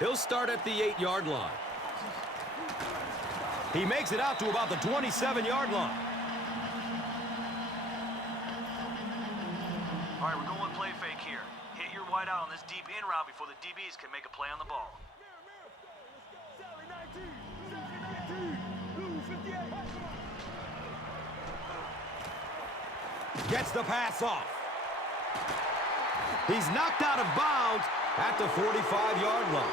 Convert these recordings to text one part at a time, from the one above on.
He'll start at the 8-yard line. He makes it out to about the 27-yard line. All right, we're going play fake here. Hit your wide out on this deep in route before the DBs can make a play on the ball. Gets the pass off. He's knocked out of bounds at the 45-yard line.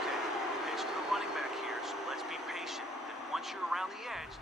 Okay, pitch to the running back here, so let's be patient. Then once you're around the edge...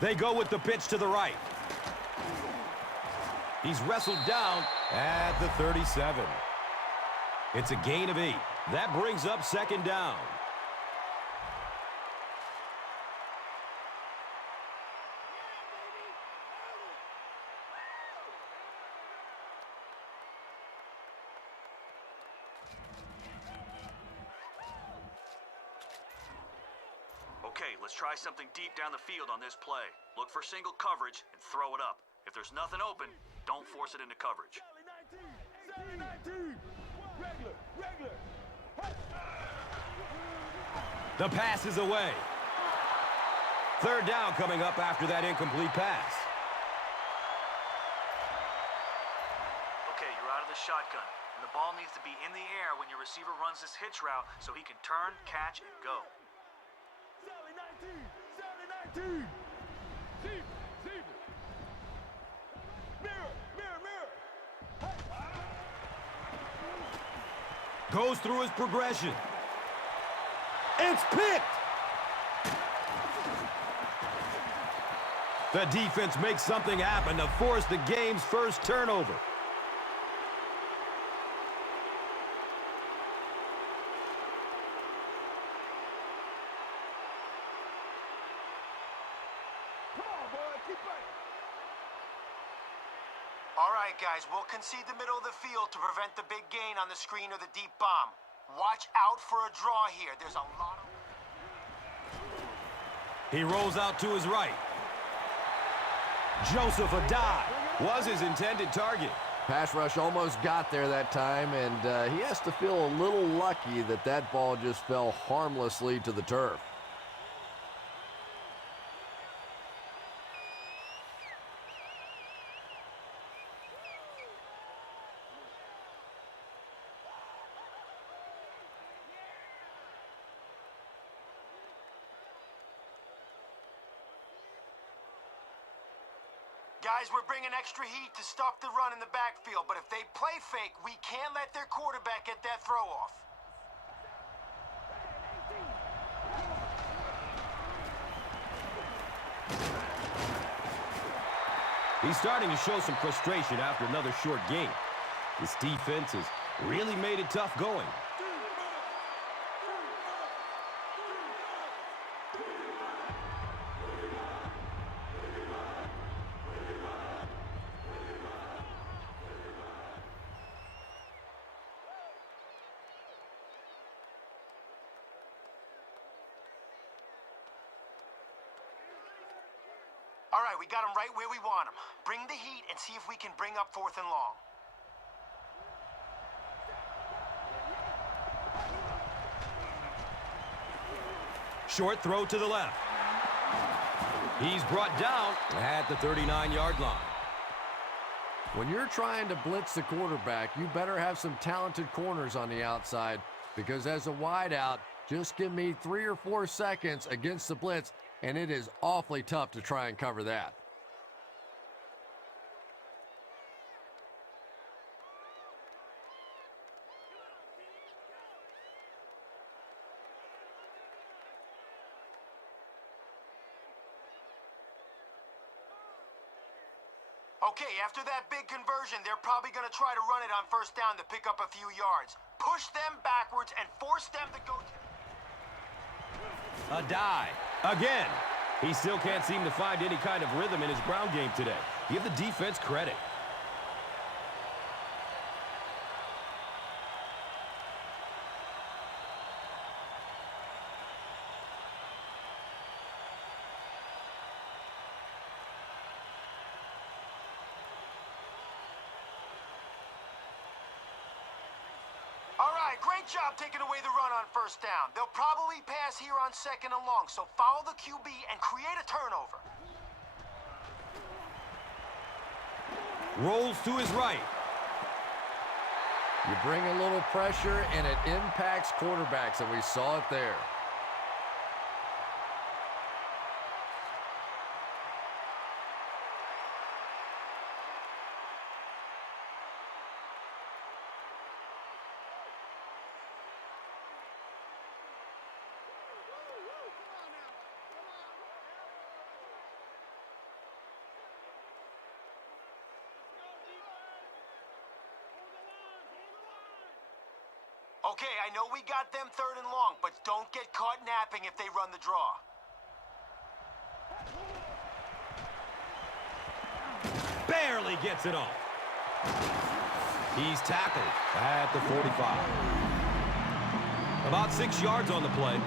They go with the pitch to the right. He's wrestled down at the 37. It's a gain of 8. That brings up second down. Okay, let's try something deep down the field on this play. Look for single coverage and throw it up. If there's nothing open, don't force it into coverage. The pass is away. Third down coming up after that incomplete pass. Okay, you're out of the shotgun. And the ball needs to be in the air when your receiver runs this hitch route so he can turn, catch, and go. Goes through his progression. It's picked! The defense makes something happen to force the game's first turnover. All right, guys, we'll concede the middle of the field to prevent the big gain on the screen or the deep bomb. Watch out for a draw here. There's a lot of... He rolls out to his right. Joseph Adai was his intended target. Pass rush almost got there that time, and he has to feel a little lucky that that ball just fell harmlessly to the turf. Guys, we're bringing extra heat to stop the run in the backfield, but if they play fake, we can't let their quarterback get that throw-off. He's starting to show some frustration after another short game. This defense has really made it tough going. All right, we got him right where we want him. Bring the heat and see if we can bring up 4th and long. Short throw to the left. He's brought down at the 39-yard line. When you're trying to blitz the quarterback, you better have some talented corners on the outside, because as a wideout, just give me 3 or 4 seconds against the blitz, and it is awfully tough to try and cover that. Okay, after that big conversion, they're probably going to try to run it on first down to pick up a few yards. Push them backwards and force them to go... A dive. Again. He still can't seem to find any kind of rhythm in his ground game today. Give the defense credit. All right, great job taking away the run on first down. They'll probably pass here on second and long, so follow the QB and create a turnover. Rolls to his right. You bring a little pressure, and it impacts quarterbacks, and we saw it there. Okay, I know we got them third and long, but don't get caught napping if they run the draw. Barely gets it off. He's tackled at the 45. About 6 yards on the play.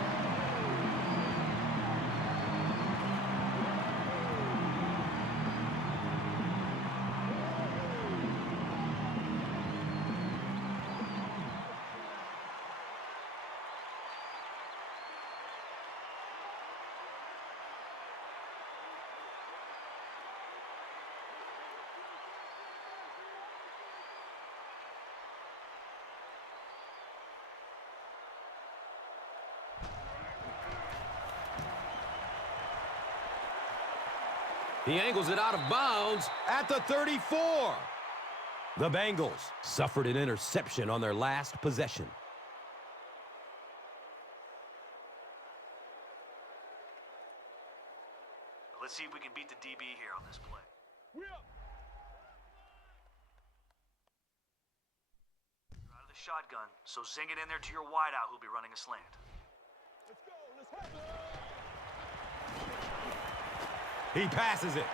He angles it out of bounds at the 34. The Bengals suffered an interception on their last possession. Let's see if we can beat the DB here on this play. You're out of the shotgun, so zing it in there to your wideout who'll be running a slant. He passes it.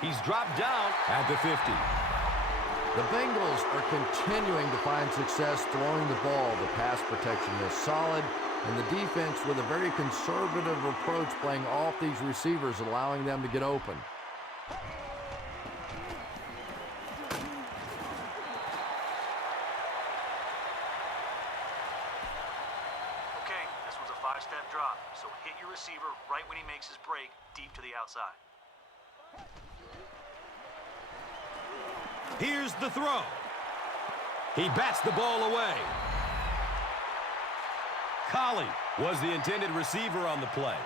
He's dropped down at the 50. The Bengals are continuing to find success throwing the ball. The pass protection is solid, and the defense with a very conservative approach playing off these receivers, allowing them to get open. Okay, this one's a 5-step drop, so hit your receiver right when he makes his break, deep to the outside. Here's the throw. He bats the ball away. Collie was the intended receiver on the play.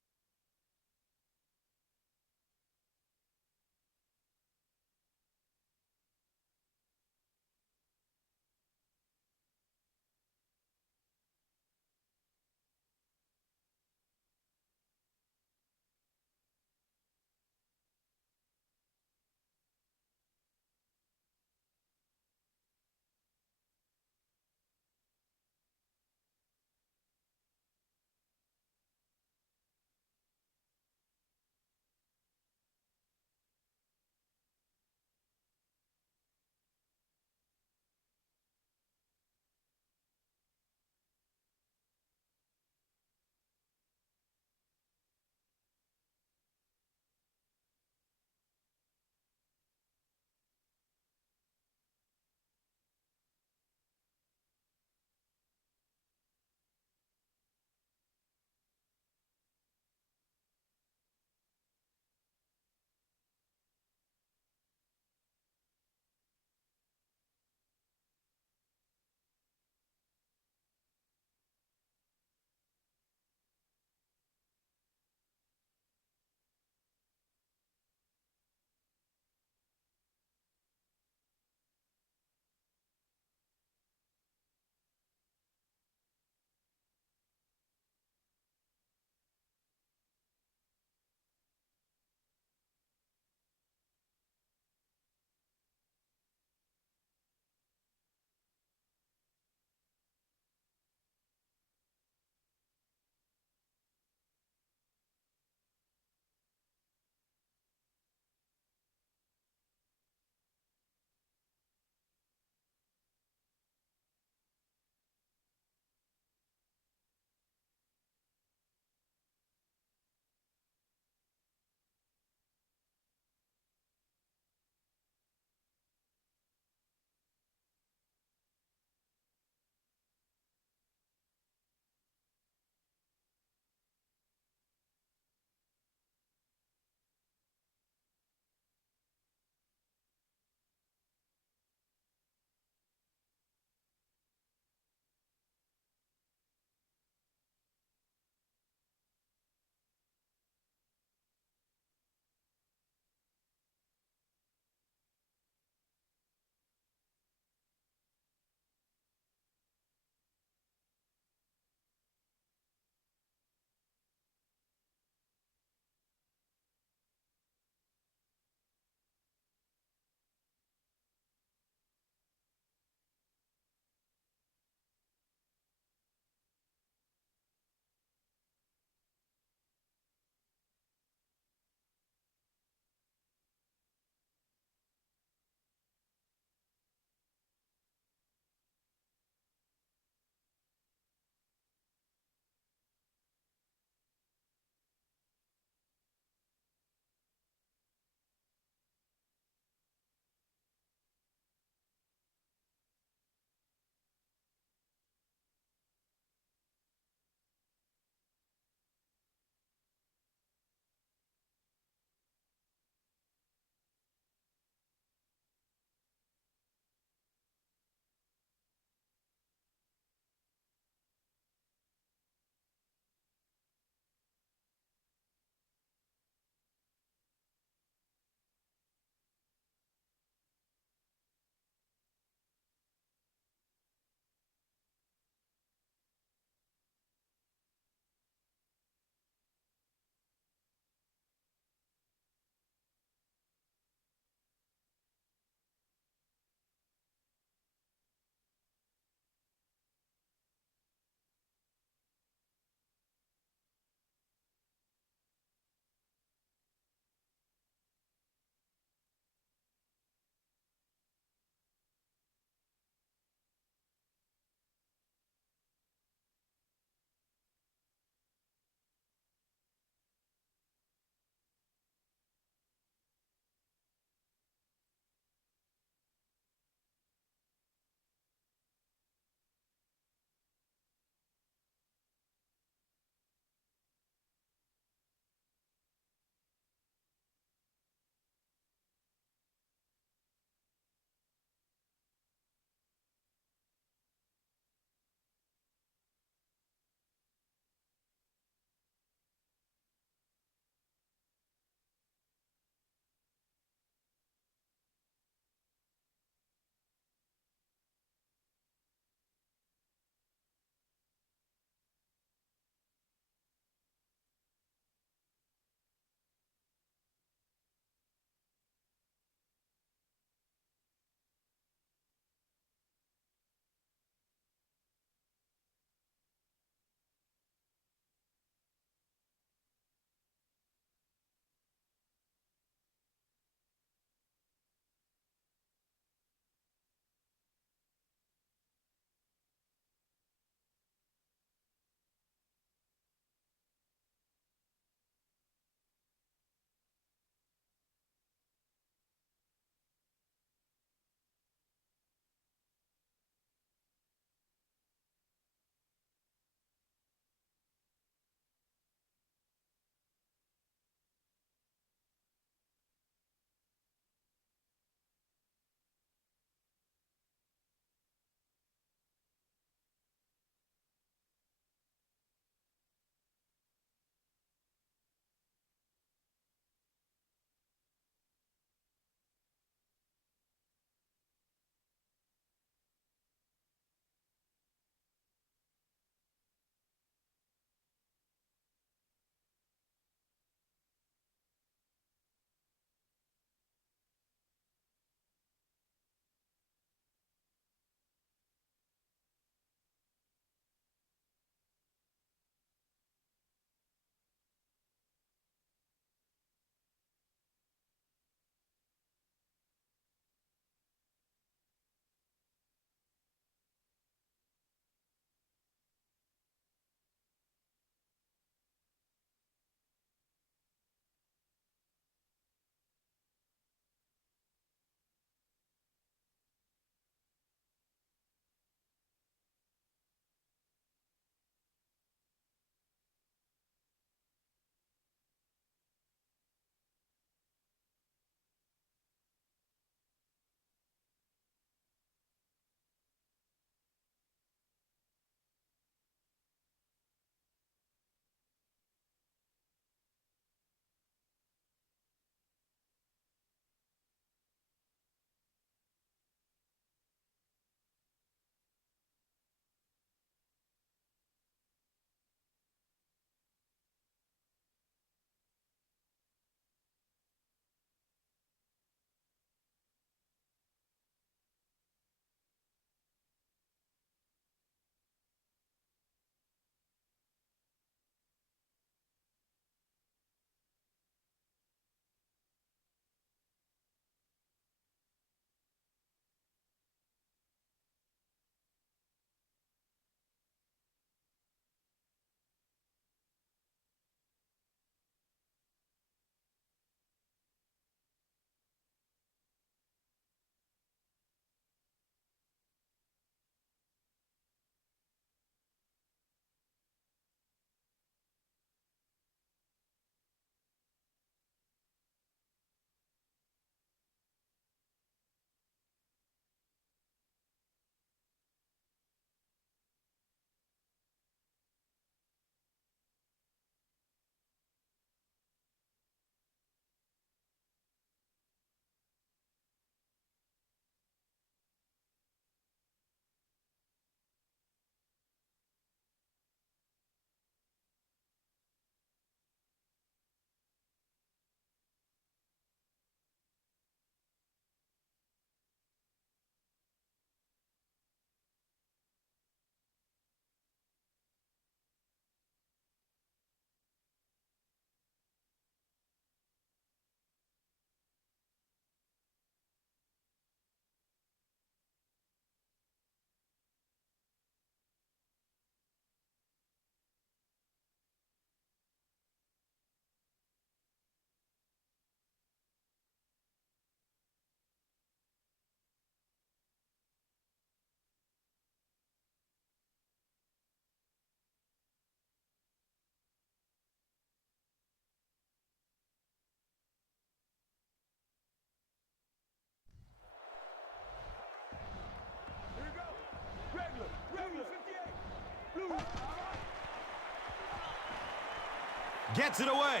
gets it away.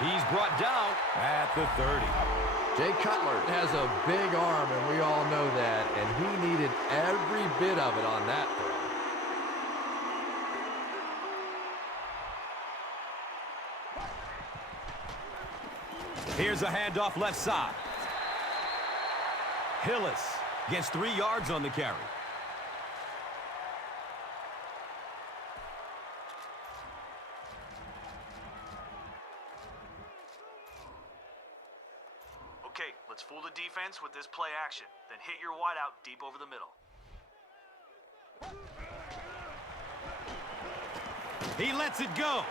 He's brought down at the 30. Jay Cutler has a big arm, and we all know that, and he needed every bit of it on that throw. Here's a handoff left side. Hillis gets 3 yards on the carry. Okay, let's fool the defense with this play action. Then hit your wideout deep over the middle. He lets it go.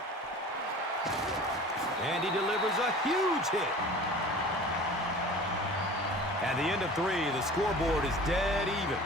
And he delivers a huge hit. At the end of 3, the scoreboard is dead even.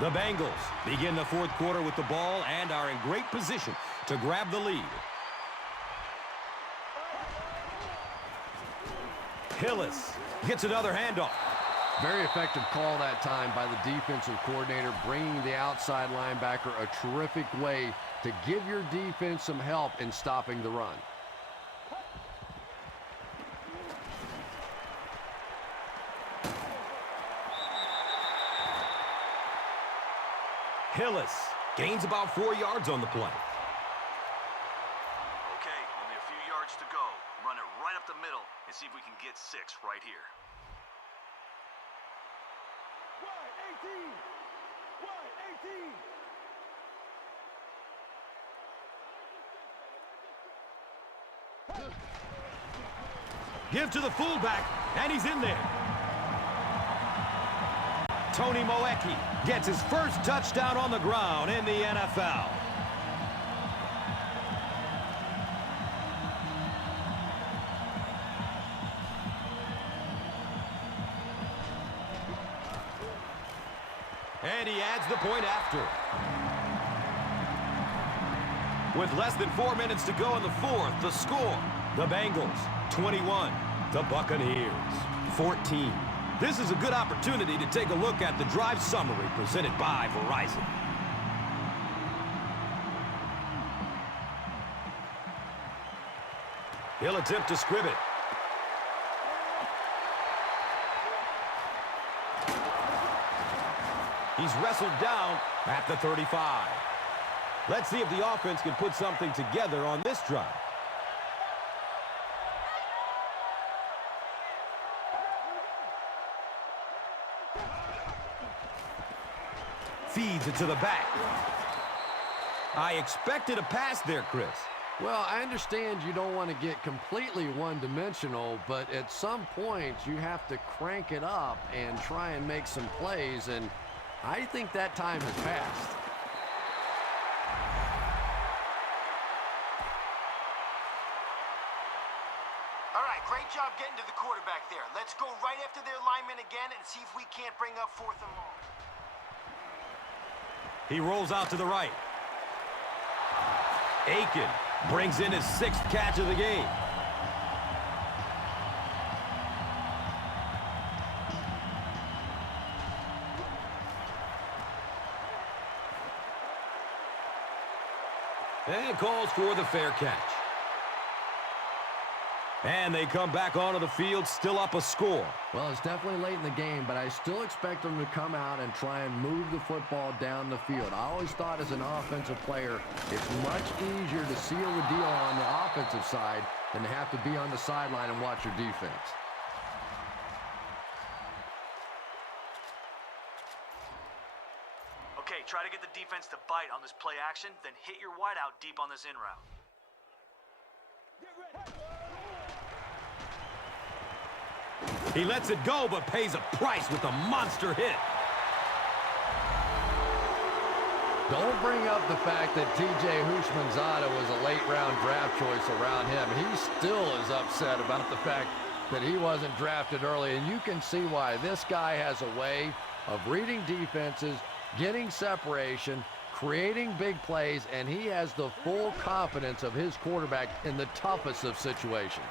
The Bengals begin the 4th quarter with the ball and are in great position to grab the lead. Hillis gets another handoff. Very effective call that time by the defensive coordinator, bringing the outside linebacker a terrific way to give your defense some help in stopping the run. Hillis gains about 4 yards on the play. Okay, only a few yards to go. Run it right up the middle and see if we can get 6 right here. Give to the fullback, and he's in there. Tony Moeki gets his first touchdown on the ground in the NFL. And he adds the point after. With less than 4 minutes to go in the 4th, the score, the Bengals 21, the Buccaneers 14. This is a good opportunity to take a look at the drive summary presented by Verizon. He'll attempt to scrib it. He's wrestled down at the 35. Let's see if the offense can put something together on this drive. Feeds it to the back. I expected a pass there, Chris. Well, I understand you don't want to get completely one-dimensional, but at some point you have to crank it up and try and make some plays, and I think that time has passed. All right, great job getting to the quarterback there. Let's go right after their lineman again and see if we can't bring up 4th and long. He rolls out to the right. Aiken brings in his 6th catch of the game. And calls for the fair catch. And they come back onto the field, still up a score. Well, it's definitely late in the game, but I still expect them to come out and try and move the football down the field. I always thought as an offensive player, it's much easier to seal the deal on the offensive side than to have to be on the sideline and watch your defense. Okay, try to get the defense to bite on this play action, then hit your wideout deep on this in route. He lets it go, but pays a price with a monster hit. Don't bring up the fact that T.J. Houshmandzadeh was a late-round draft choice around him. He still is upset about the fact that he wasn't drafted early, and you can see why. This guy has a way of reading defenses, getting separation, creating big plays, and he has the full confidence of his quarterback in the toughest of situations.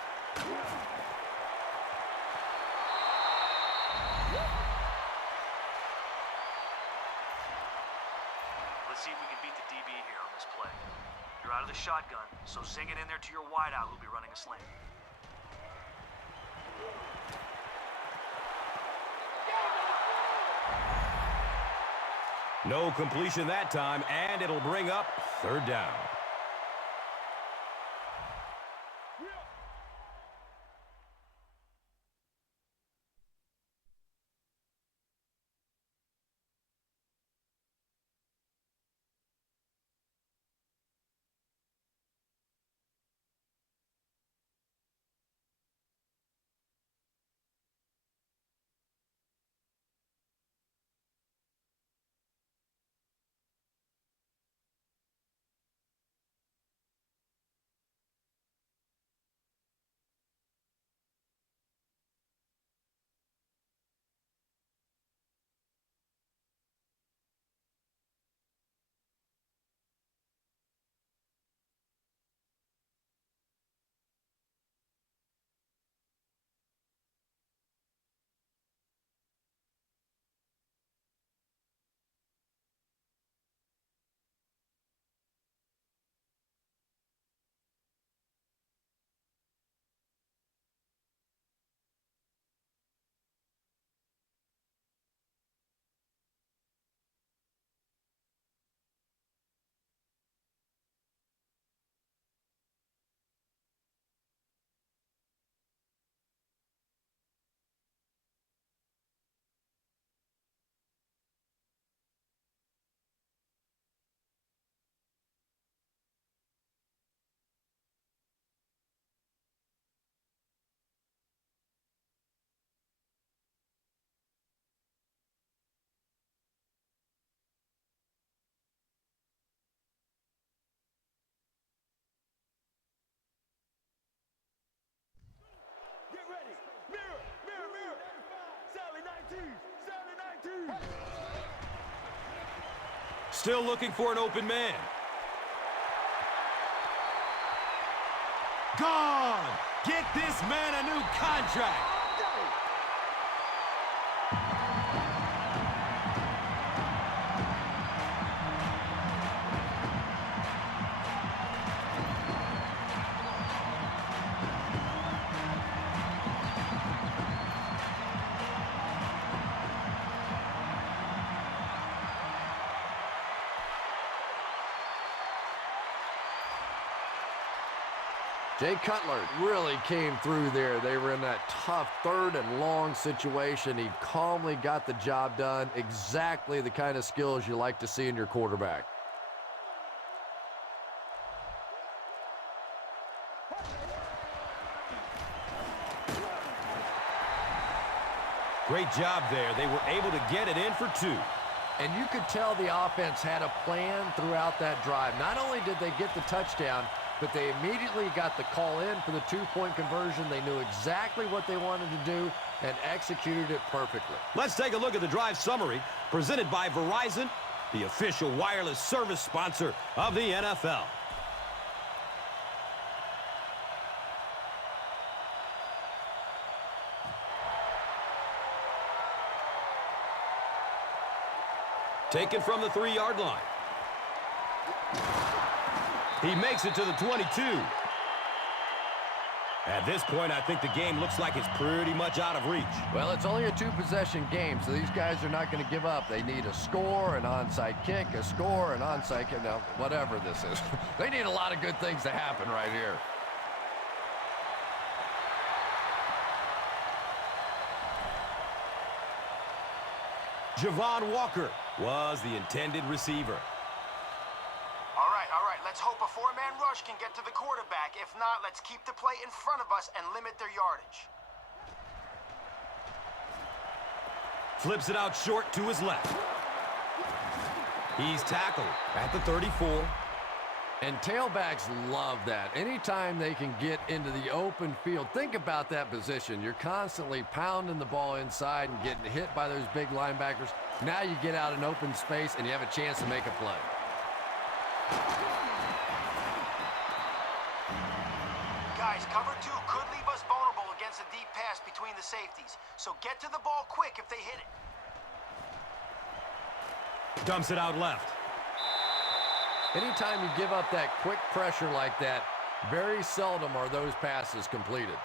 Let's see if we can beat the DB here on this play. You're out of the shotgun, so zing it in there to your wideout who'll be running a slant. No completion that time, and it'll bring up third down. Still looking for an open man. Gone! Get this man a new contract! Jay Cutler really came through there. They were in that tough third and long situation. He calmly got the job done. Exactly the kind of skills you like to see in your quarterback. Great job there. They were able to get it in for two. And you could tell the offense had a plan throughout that drive. Not only did they get the touchdown, but they immediately got the call in for the two-point conversion. They knew exactly what they wanted to do and executed it perfectly. Let's take a look at the drive summary presented by Verizon, the official wireless service sponsor of the NFL. Taken from the 3-yard line. He makes it to the 22. At this point, I think the game looks like it's pretty much out of reach. Well, it's only a two-possession game, so these guys are not going to give up. They need a score, an onside kick, a score, an onside kick. Now, whatever this is. They need a lot of good things to happen right here. Javon Walker was the intended receiver. All right, let's hope a four-man rush can get to the quarterback. If not, let's keep the play in front of us and limit their yardage. Flips it out short to his left. He's tackled at the 34. And tailbacks love that. Anytime they can get into the open field, think about that position. You're constantly pounding the ball inside and getting hit by those big linebackers. Now you get out in open space and you have a chance to make a play. Guys, cover 2 could leave us vulnerable against a deep pass between the safeties. So get to the ball quick if they hit it. Dumps it out left. Anytime you give up that quick pressure like that, very seldom are those passes completed.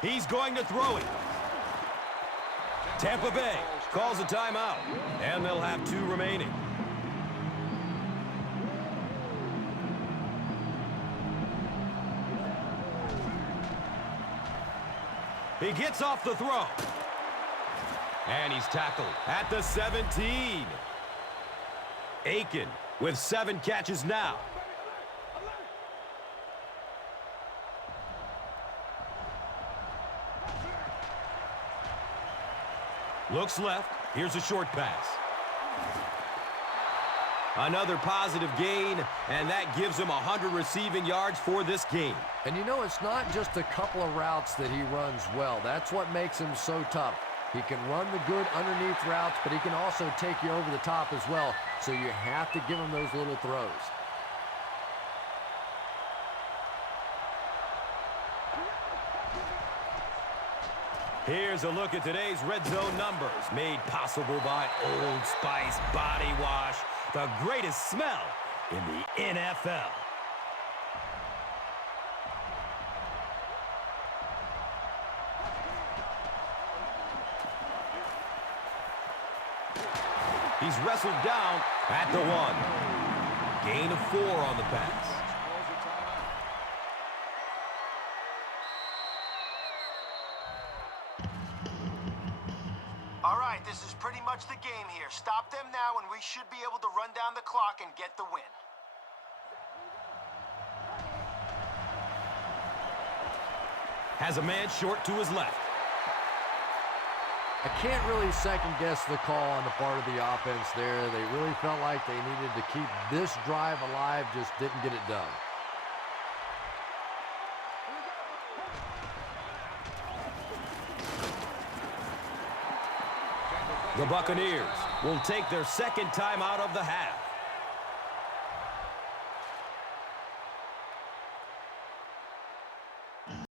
He's going to throw it. Tampa Bay calls a timeout, and they'll have 2 remaining. He gets off the throw. And he's tackled at the 17. Aiken with 7 catches now. Looks left. Here's a short pass. Another positive gain, and that gives him 100 receiving yards for this game. And you know, it's not just a couple of routes that he runs well. That's what makes him so tough. He can run the good underneath routes, but he can also take you over the top as well. So you have to give him those little throws. Here's a look at today's red zone numbers, made possible by Old Spice Body Wash, the greatest smell in the NFL. He's wrestled down at the 1. Gain of 4 on the pass. All right, this is pretty much the game here. Stop them now, and we should be able to run down the clock and get the win. Has a man short to his left. I can't really second-guess the call on the part of the offense there. They really felt like they needed to keep this drive alive, just didn't get it done. The Buccaneers will take their second time out of the half.